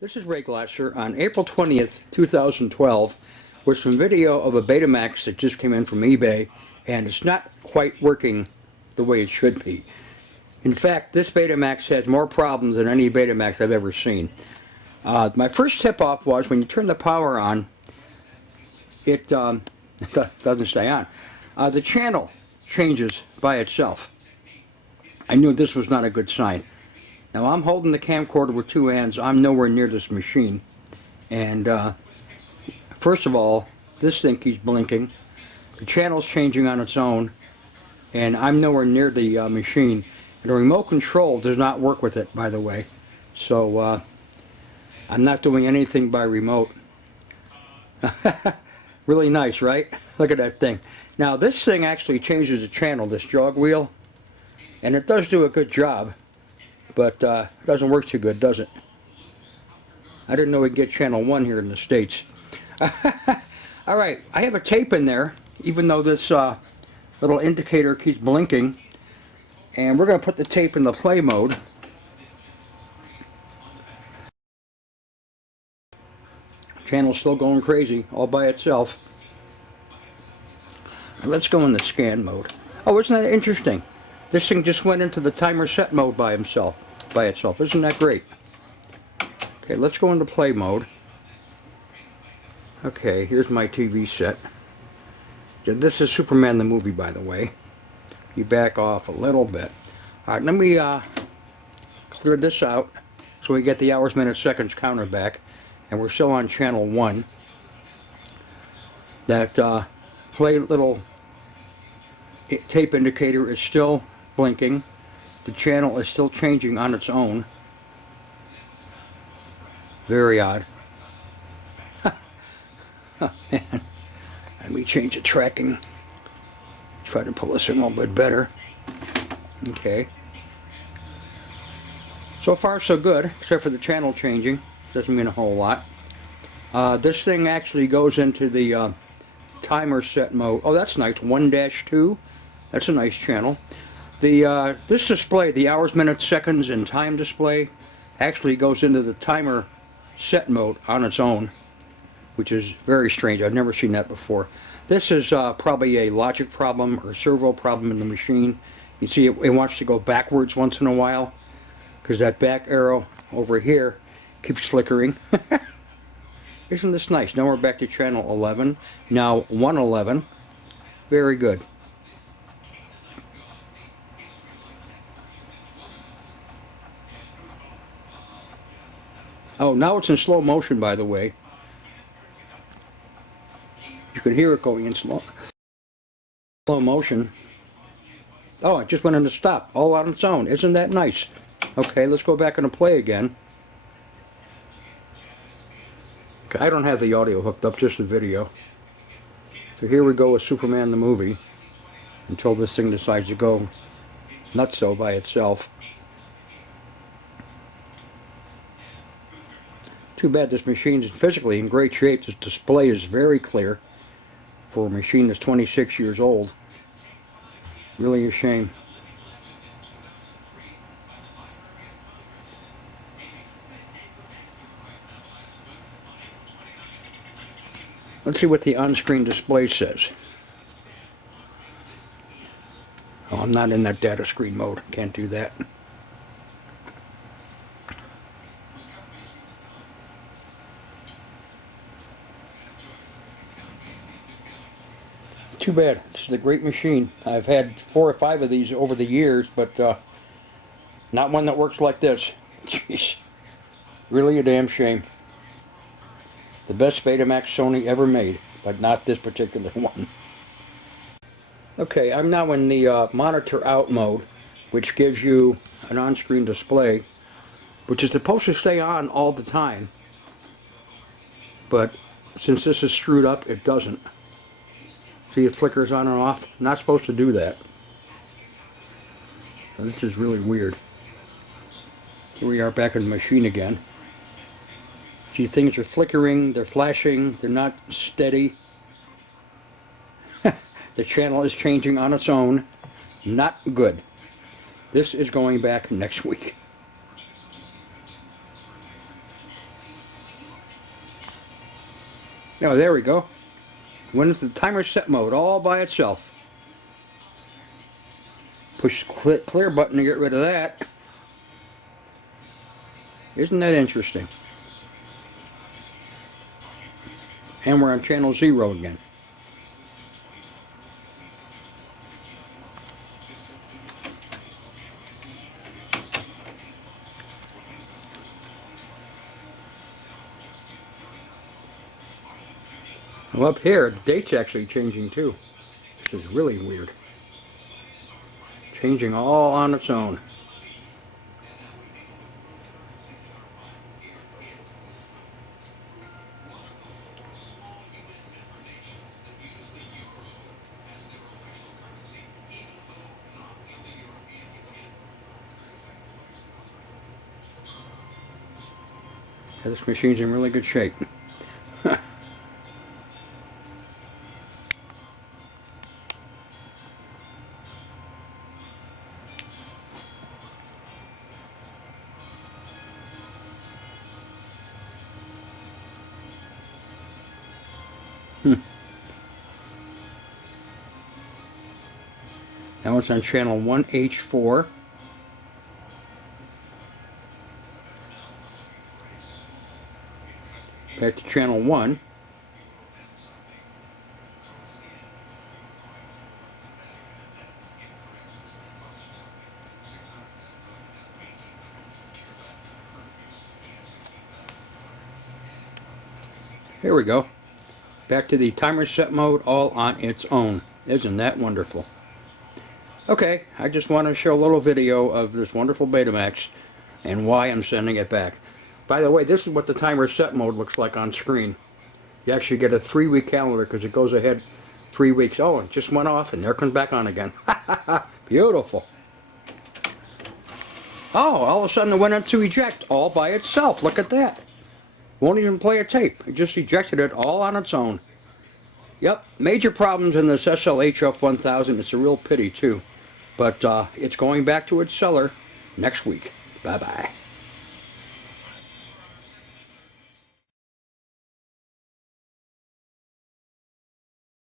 This is Ray Glasser on April 20th, 2012 with some video of a Betamax that just came in from eBay, and it's not quite working the way it should be. In fact, this Betamax has more problems than any Betamax I've ever seen. My first tip-off was when you turn the power on, it doesn't stay on. The channel changes by itself. I knew this was not a good sign. Now I'm holding the camcorder with two hands. I'm nowhere near this machine. And first of all, this thing keeps blinking. The channel's changing on its own. And I'm nowhere near the machine. And the remote control does not work with it, by the way. So I'm not doing anything by remote. Really nice, right? Look at that thing. Now this thing actually changes the channel, this jog wheel. And it does do a good job. But it doesn't work too good, does it? I didn't know we could get channel 1 here in the States. Alright, I have a tape in there, even though this little indicator keeps blinking. And we're going to put the tape in the play mode. Channel's still going crazy, all by itself. Now let's go in the scan mode. Oh, isn't that interesting? This thing just went into the timer set mode by itself. Isn't that great? Okay, let's go into play mode. Okay, here's my TV set. This is Superman the movie, by the way. You back off a little bit. Alright, let me clear this out so we get the hours, minutes, seconds counter back. And we're still on channel 1. That play little tape indicator is still blinking. The channel is still changing on its own. Very odd. Oh, man. Let me change the tracking. Try to pull this in a little bit better. Okay. So far so good, except for the channel changing. Doesn't mean a whole lot. This thing actually goes into the timer set mode. Oh, that's nice. 1-2. That's a nice channel. This display, the hours, minutes, seconds, and time display, actually goes into the timer set mode on its own, which is very strange. I've never seen that before. This is probably a logic problem or servo problem in the machine. You see it wants to go backwards once in a while because that back arrow over here keeps flickering. Isn't this nice? Now we're back to channel 11. Now 111. Very good. Oh, now it's in slow motion, by the way. You can hear it going in slow motion. Oh, it just went into stop, all on its own. Isn't that nice? Okay, let's go back into play again. Okay, I don't have the audio hooked up, just the video. So here we go with Superman the movie, until this thing decides to go nutso by itself. Too bad this machine is physically in great shape. This display is very clear for a machine that's 26 years old. Really a shame. Let's see what the on-screen display says. Oh, I'm not in that data screen mode. Can't do that. Too bad. This is a great machine. I've had 4 or 5 of these over the years, but not one that works like this. Jeez. Really a damn shame. The best Betamax Sony ever made, but not this particular one. Okay, I'm now in the monitor out mode, which gives you an on-screen display, which is supposed to stay on all the time. But since this is screwed up, it doesn't. See, it flickers on and off. Not supposed to do that. Now, this is really weird. Here we are back in the machine again. See, things are flickering, they're flashing, they're not steady. The channel is changing on its own. Not good. This is going back next week. Oh, there we go. Went into the timer set mode all by itself. Push the clear button to get rid of that. Isn't that interesting? And we're on channel 0 again. Well, up here, the date's actually changing too. This is really weird. Changing all on its own. This machine's in really good shape. Now it's on channel 1H4. Back to channel 1. Here we go. Back to the timer set mode all on its own. Isn't that wonderful? Okay, I just want to show a little video of this wonderful Betamax and why I'm sending it back. By the way, this is what the timer set mode looks like on screen. You actually get a 3-week calendar because it goes ahead 3 weeks. Oh, it just went off and there it comes back on again. Beautiful. Oh, all of a sudden it went into eject all by itself. Look at that. Won't even play a tape. It just ejected it all on its own. Yep, major problems in this SL-HF1000. It's a real pity too. But it's going back to its seller next week. Bye-bye.